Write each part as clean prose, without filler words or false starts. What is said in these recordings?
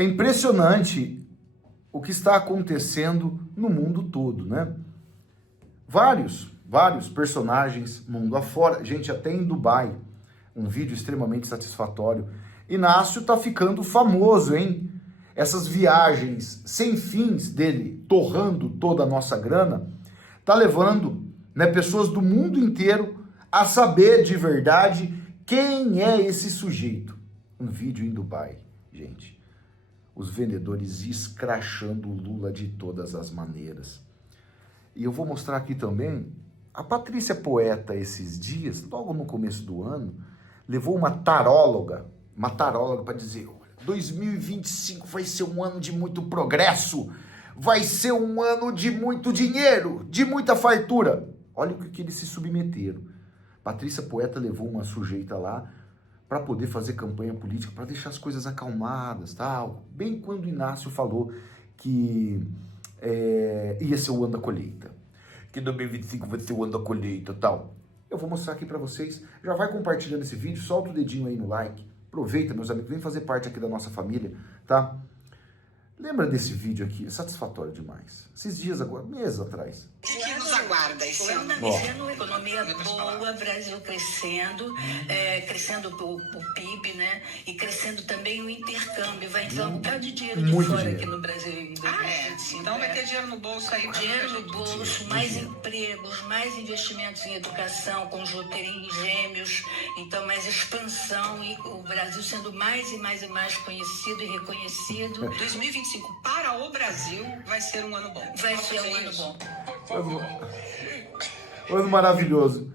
É impressionante o que está acontecendo no mundo todo, né? Vários personagens mundo afora, gente, até em Dubai, um vídeo extremamente satisfatório. Inácio tá ficando famoso, hein? Essas viagens sem fins dele, torrando toda a nossa grana, tá levando, né, pessoas do mundo inteiro a saber de verdade quem é esse sujeito. Um vídeo em Dubai, gente. Os vendedores escrachando o Lula de todas as maneiras. E eu vou mostrar aqui também, a Patrícia Poeta esses dias, logo no começo do ano, levou uma taróloga para dizer, olha, 2025 vai ser um ano de muito progresso, vai ser um ano de muito dinheiro, de muita fartura. Olha o que eles se submeteram. Patrícia Poeta levou uma sujeita lá para poder fazer campanha política, para deixar as coisas acalmadas, tal. Bem quando o Inácio falou que ia ser o ano da colheita, que 2025 vai ser o ano da colheita, tal. Eu vou mostrar aqui para vocês. Já vai compartilhando esse vídeo, solta o dedinho aí no like. Aproveita, meus amigos, vem fazer parte aqui da nossa família, tá? Lembra desse vídeo aqui? É satisfatório demais. Esses dias agora, meses atrás. O que nos aguarda esse ano? Esse ano, economia boa, Brasil crescendo, crescendo o PIB, né? E crescendo também o intercâmbio. Vai entrar um bocado de dinheiro de Muito fora dinheiro. aqui no Brasil. Então vai ter dinheiro no bolso aí. Dinheiro no bolso, mais empregos, mais investimentos em educação, conjuntura em gêmeos, então mais expansão e o Brasil sendo mais e mais e mais conhecido e reconhecido. 2025 para o Brasil vai ser um ano bom. Vai ser um ano bom. Ano maravilhoso.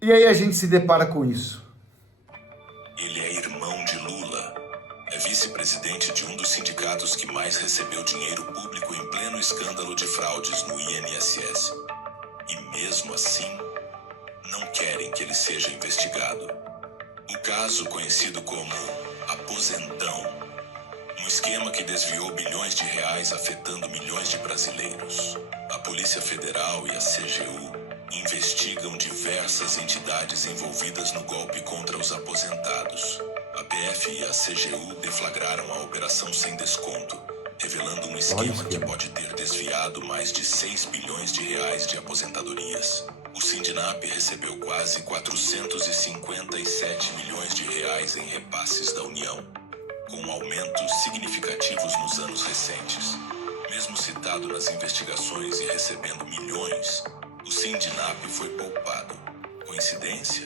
E aí a gente se depara com isso. Ele é irmão de Lula. É vice-presidente de um dos sindicatos que mais recebeu dinheiro público em pleno escândalo de fraudes no INSS. E mesmo assim, não querem que ele seja investigado. O caso conhecido como Aposentão. Um esquema que desviou bilhões de reais afetando milhões de brasileiros. A Polícia Federal e a CGU investigam diversas entidades envolvidas no golpe contra os aposentados. A PF e a CGU deflagraram a Operação Sem Desconto, revelando um esquema que pode ter desviado mais de 6 bilhões de reais de aposentadorias. O Sindinap recebeu quase 457 milhões de reais em repasses da União, com aumentos significativos nos anos recentes. Mesmo citado nas investigações e recebendo milhões, o Sindinap foi poupado. Coincidência?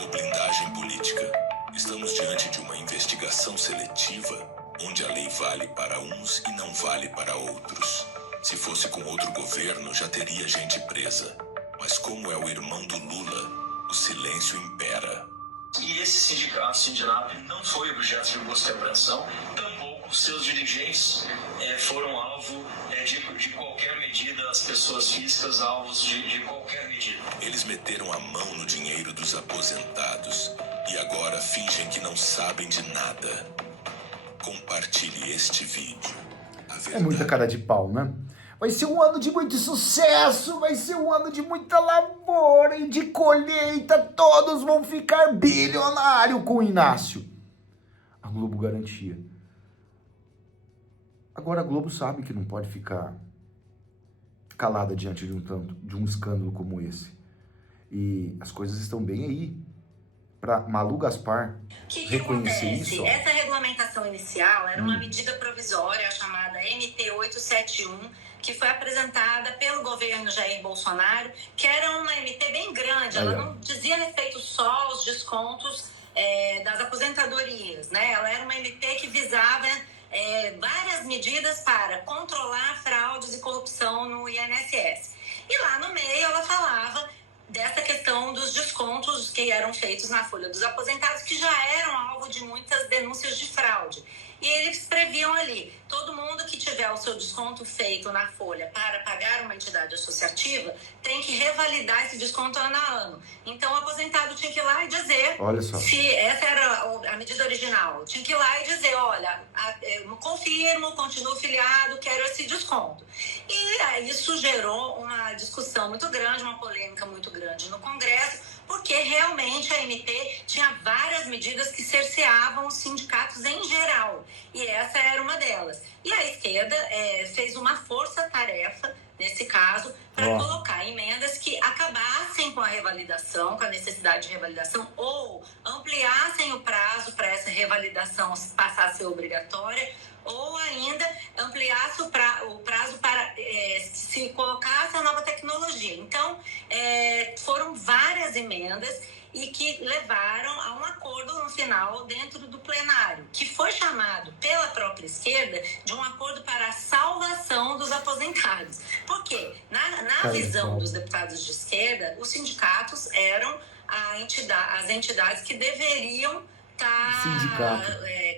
Ou blindagem política? Estamos diante de uma investigação seletiva, onde a lei vale para uns e não vale para outros. Se fosse com outro governo, já teria gente presa. Mas como é o irmão do Lula, o silêncio impera. E esse sindicato, Sindinap, não foi objeto de busca e apreensão, tampouco seus dirigentes foram alvo de qualquer medida, as pessoas físicas alvos de qualquer medida. Eles meteram a mão no dinheiro dos aposentados e agora fingem que não sabem de nada. Compartilhe este vídeo. É muita cara de pau, né? Vai ser um ano de muito sucesso, vai ser um ano de muita lavoura e de colheita, todos vão ficar bilionários com o Inácio. A Globo garantia. Agora a Globo sabe que não pode ficar calada diante de um escândalo como esse. E as coisas estão bem aí para Malu Gaspar reconhecer isso. Essa regulamentação inicial era uma medida provisória chamada MT 871, que foi apresentada pelo governo Jair Bolsonaro, que era uma MT bem grande. Ela não dizia respeito só aos descontos das aposentadorias, né? Ela era uma MT que visava várias medidas para controlar fraudes e corrupção no INSS. E lá no meio ela falava dessa questão dos descontos que eram feitos na folha dos aposentados, que já eram alvo de muitas denúncias de fraude. E eles previam ali, todo mundo que tiver o seu desconto feito feito na folha para pagar uma entidade associativa, tem que revalidar esse desconto ano a ano. Então, o aposentado tinha que ir lá e dizer, olha só, se essa era a medida original, tinha que ir lá e dizer, olha, eu confirmo, continuo filiado, quero esse desconto. E isso gerou uma discussão muito grande, uma polêmica muito grande no Congresso, porque realmente a MT tinha várias medidas que cerceavam os sindicatos em geral, e essa era uma delas. E a esquerda fez uma força-tarefa, nesse caso, para colocar emendas que acabassem com a revalidação, com a necessidade de revalidação, ou ampliassem o prazo para essa revalidação passar a ser obrigatória, ou ainda ampliasse o prazo para se colocasse a nova tecnologia. Então, foram várias emendas e que levaram a um acordo no final dentro do plenário, que foi chamado pela própria esquerda de um acordo para a salvação dos aposentados. Porque, na visão dos deputados de esquerda, os sindicatos eram as entidades que deveriam estar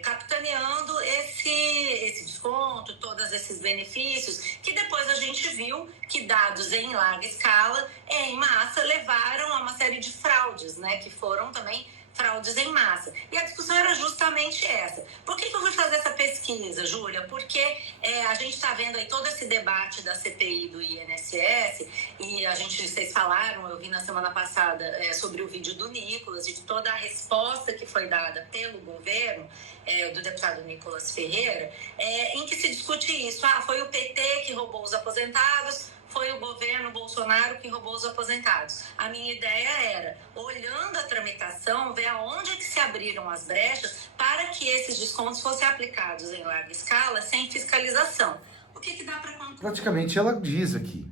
capitaneando esse desconto, todos esses benefícios, que depois a gente viu que, dados em larga escala, em massa, levaram a uma série de fraudes, né, que foram também fraudes em massa. E a discussão era justamente essa. Por que eu fui fazer essa pesquisa, Júlia? Porque a gente está vendo aí todo esse debate da CPI do INSS, e vocês falaram, eu vi na semana passada, sobre o vídeo do Nicolas e de toda a resposta que foi dada pelo governo, do deputado Nicolas Ferreira, em que se discute isso. Foi o PT que roubou os aposentados, foi o governo Bolsonaro que roubou os aposentados. A minha ideia era, olhando a tramitação, ver aonde é que se abriram as brechas para que esses descontos fossem aplicados em larga escala, sem fiscalização. O que dá para concluir? Praticamente ela diz aqui.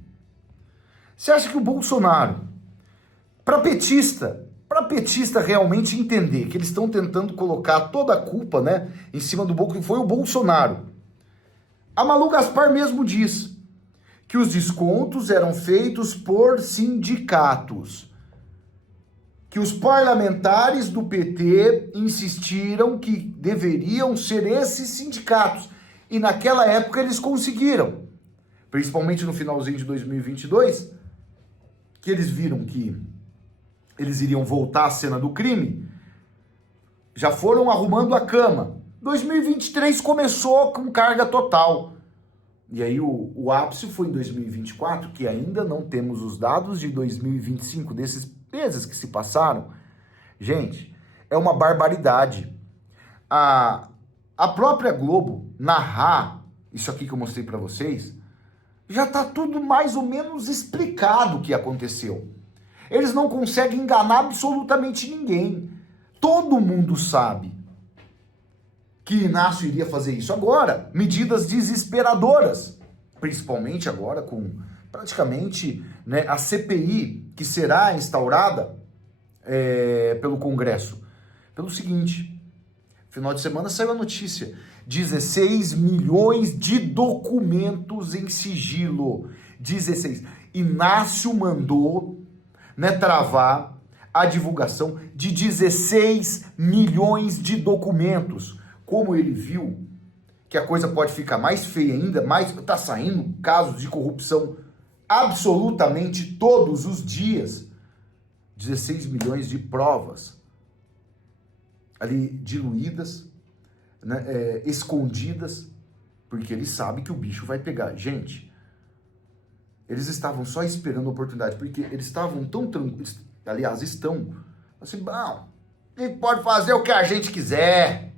Você acha que o Bolsonaro, para petista realmente entender que eles estão tentando colocar toda a culpa, né, em cima do Bolsonaro, que foi o Bolsonaro. A Malu Gaspar mesmo diz que os descontos eram feitos por sindicatos, que os parlamentares do PT insistiram que deveriam ser esses sindicatos, e naquela época eles conseguiram, principalmente no finalzinho de 2022, que eles viram que eles iriam voltar à cena do crime, já foram arrumando a cama. 2023 começou com carga total. E aí o ápice foi em 2024, que ainda não temos os dados de 2025, desses meses que se passaram. Gente, é uma barbaridade. A própria Globo narrar isso aqui que eu mostrei para vocês, já tá tudo mais ou menos explicado o que aconteceu. Eles não conseguem enganar absolutamente ninguém. Todo mundo sabe que Inácio iria fazer isso agora, medidas desesperadoras, principalmente agora com praticamente, né, a CPI que será instaurada pelo Congresso. Pelo seguinte, final de semana saiu a notícia, 16 milhões de documentos em sigilo, 16. Inácio mandou, né, travar a divulgação de 16 milhões de documentos. Como ele viu que a coisa pode ficar mais feia ainda, está saindo casos de corrupção absolutamente todos os dias. 16 milhões de provas ali diluídas, né, escondidas, porque ele sabe que o bicho vai pegar. Gente, eles estavam só esperando a oportunidade, porque eles estavam tão tranquilos, aliás, estão assim, bom, a gente pode fazer o que a gente quiser.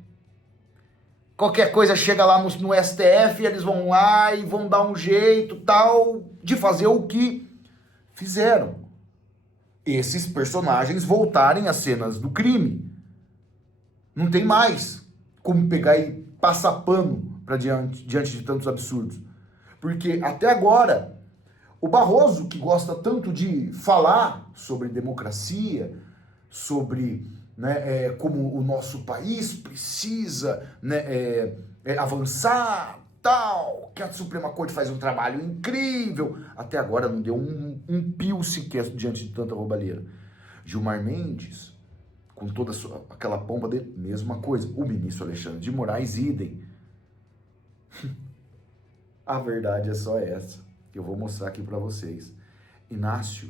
Qualquer coisa chega lá no STF, eles vão lá e vão dar um jeito tal de fazer o que fizeram. Esses personagens voltarem às cenas do crime. Não tem mais como pegar e passar pano para diante de tantos absurdos. Porque até agora, o Barroso, que gosta tanto de falar sobre democracia, sobre, né, como o nosso país precisa, né, avançar, tal, que a Suprema Corte faz um trabalho incrível, até agora não deu um pio sequer diante de tanta roubalheira. Gilmar Mendes, com toda aquela pompa dele, mesma coisa. O ministro Alexandre de Moraes, idem. A verdade é só essa, que eu vou mostrar aqui para vocês. Inácio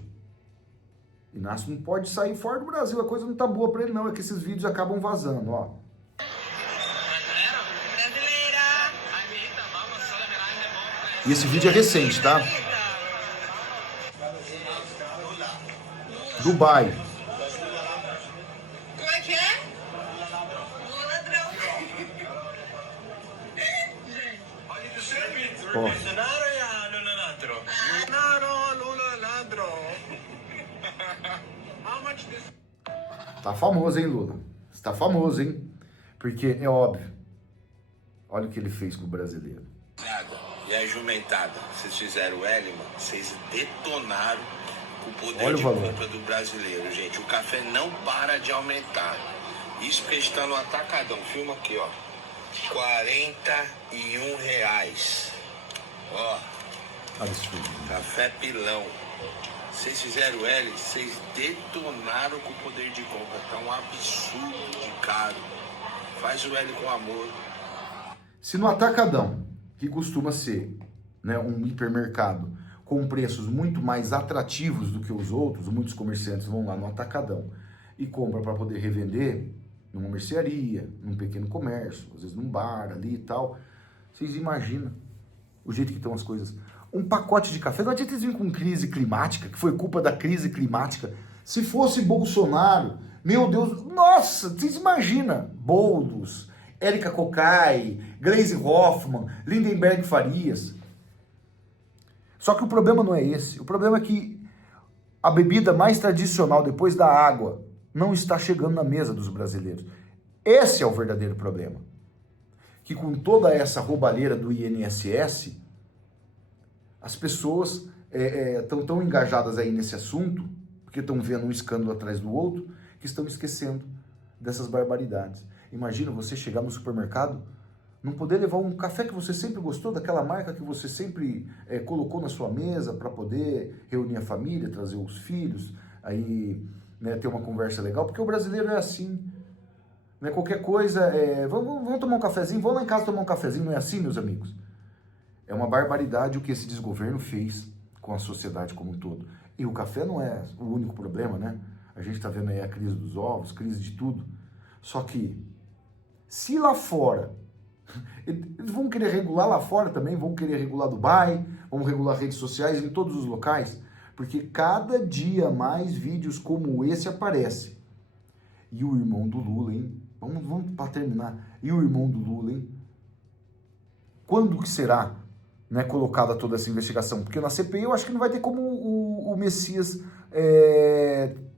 não pode sair fora do Brasil, a coisa não tá boa para ele não, é que esses vídeos acabam vazando, ó. E esse vídeo é recente, tá? Dubai. Como é que é? O ladrão. Ó. Tá famoso, hein, Lula? Você tá famoso, hein? Porque é óbvio. Olha o que ele fez com o brasileiro. E a jumentada, vocês fizeram o L, mano, vocês detonaram o poder Olha de o valor. compra do brasileiro, gente. O café não para de aumentar. Isso porque está no atacadão. Filma aqui, ó. R$41. Ó. Absurdo. Café pilão. Vocês fizeram o L, vocês detonaram com o poder de compra. Tá um absurdo de caro. Faz o L com amor. Se no atacadão, que costuma ser, né, um hipermercado com preços muito mais atrativos do que os outros, muitos comerciantes vão lá no atacadão e compram para poder revender numa mercearia, num pequeno comércio, às vezes num bar ali e tal. Vocês imaginam o jeito que estão as coisas? Um pacote de café, não adianta eles virem com crise climática, que foi culpa da crise climática. Se fosse Bolsonaro, meu Deus, nossa, vocês imaginam, Boulos, Érica Cocai, Gleisi Hoffmann, Lindenberg Farias. Só que o problema não é esse. O problema é que a bebida mais tradicional depois da água não está chegando na mesa dos brasileiros. Esse é o verdadeiro problema. Que com toda essa roubalheira do INSS, as pessoas estão tão engajadas aí nesse assunto, porque estão vendo um escândalo atrás do outro, que estão esquecendo dessas barbaridades. Imagina você chegar no supermercado, não poder levar um café que você sempre gostou, daquela marca que você sempre colocou na sua mesa para poder reunir a família, trazer os filhos, aí, né, ter uma conversa legal, porque o brasileiro é assim, né, qualquer coisa, vamos tomar um cafezinho, vamos lá em casa tomar um cafezinho, não é assim, meus amigos? É uma barbaridade o que esse desgoverno fez com a sociedade como um todo. E o café não é o único problema, né? A gente está vendo aí a crise dos ovos, crise de tudo. Só que, se lá fora, eles vão querer regular lá fora também, vão querer regular Dubai, vão regular redes sociais em todos os locais, porque cada dia mais vídeos como esse aparecem. E o irmão do Lula, hein? Vamos para terminar. E o irmão do Lula, hein? Quando que será, né, colocada toda essa investigação? Porque na CPI eu acho que não vai ter como o Messias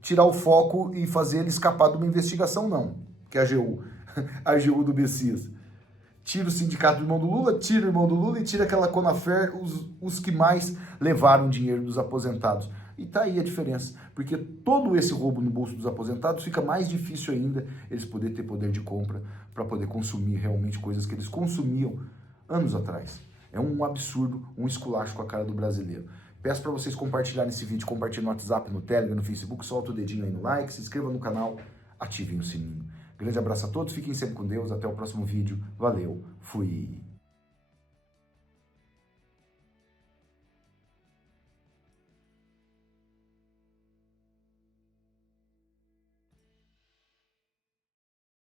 tirar o foco e fazer ele escapar de uma investigação, não. Que é a AGU, a AGU do Messias. Tira o sindicato do irmão do Lula, tira o irmão do Lula e tira aquela Conafer, os que mais levaram dinheiro dos aposentados. E tá aí a diferença, porque todo esse roubo no bolso dos aposentados fica mais difícil ainda eles poderem ter poder de compra para poder consumir realmente coisas que eles consumiam anos atrás. É um absurdo, um esculacho com a cara do brasileiro. Peço para vocês compartilharem esse vídeo, compartilhem no WhatsApp, no Telegram, no Facebook, solta o dedinho aí no like, se inscreva no canal, ativem o sininho. Grande abraço a todos, fiquem sempre com Deus, até o próximo vídeo, valeu, fui!